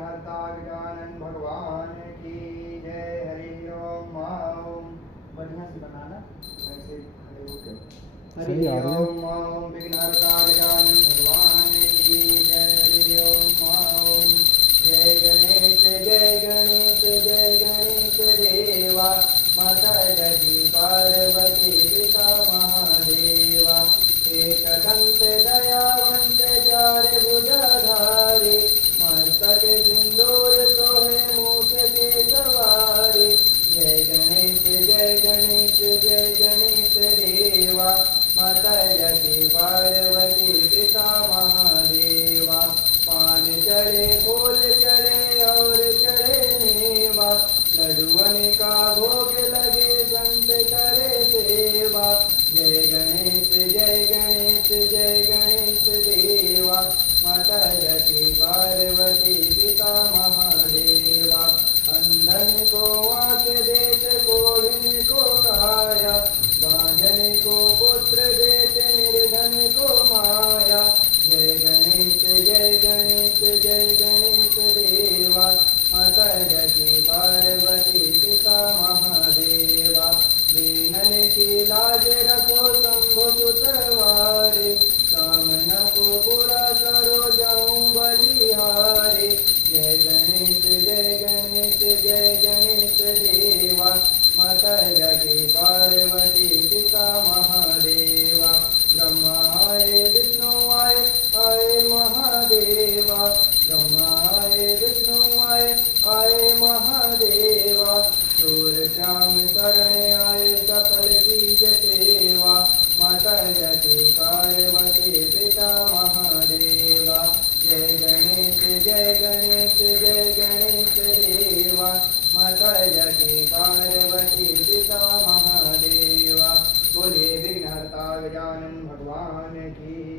हरता गजानन भगवान की जय। हरि ओम ओम। बढ़िया से बनाना ऐसे खड़े होकर। हरि ओम ओम। विघ्नहर्ता गजानन भगवान की जय। हरि ओम ओम। जय गणेश जय गणेश जय गणेश देवा। माता जगी पार्वती पिता महादेवा। एक दंत दयावंत चार भुजधारी। मस्तक सिंदूर सोहे मूछ के सवारी। जय गणेश जय गणेश देवा। माता जगी पार्वती पिता महादेवा। पान चढ़े फूल चढ़े और चढ़े मेवा। लड्डुअन का भोग लगे संत करे सेवा। जय गणेश जय गणेश देवा। माता जगी पार्वती पिता महादेवा। अंधन को आँख देत कोढ़िन को काया। बांझन को पुत्र देत निर्धन को माया। जय गणेश जय गणेश देवा। माता जगी पार्वती पिता महादेवा। दीनन की लाज रखो शंभु सुतवारे। कामना को पूरा करो जाऊं बलिहारे। जय गणेश देवा। माता जगी पार्वती पिता महादेवा। ब्रह्मा आए विष्णु आए महादेवा। ब्रह्मा आए विष्णु आए महादेवा। सूर श्याम शरण आए सफल कीज सेवा। माता जगी पार्वती पिता महादेवा। जय गणेश देवा। माता जगी पार्वती पिता महादेवा। बोले विघ्नहर्ता गजानन भगवान की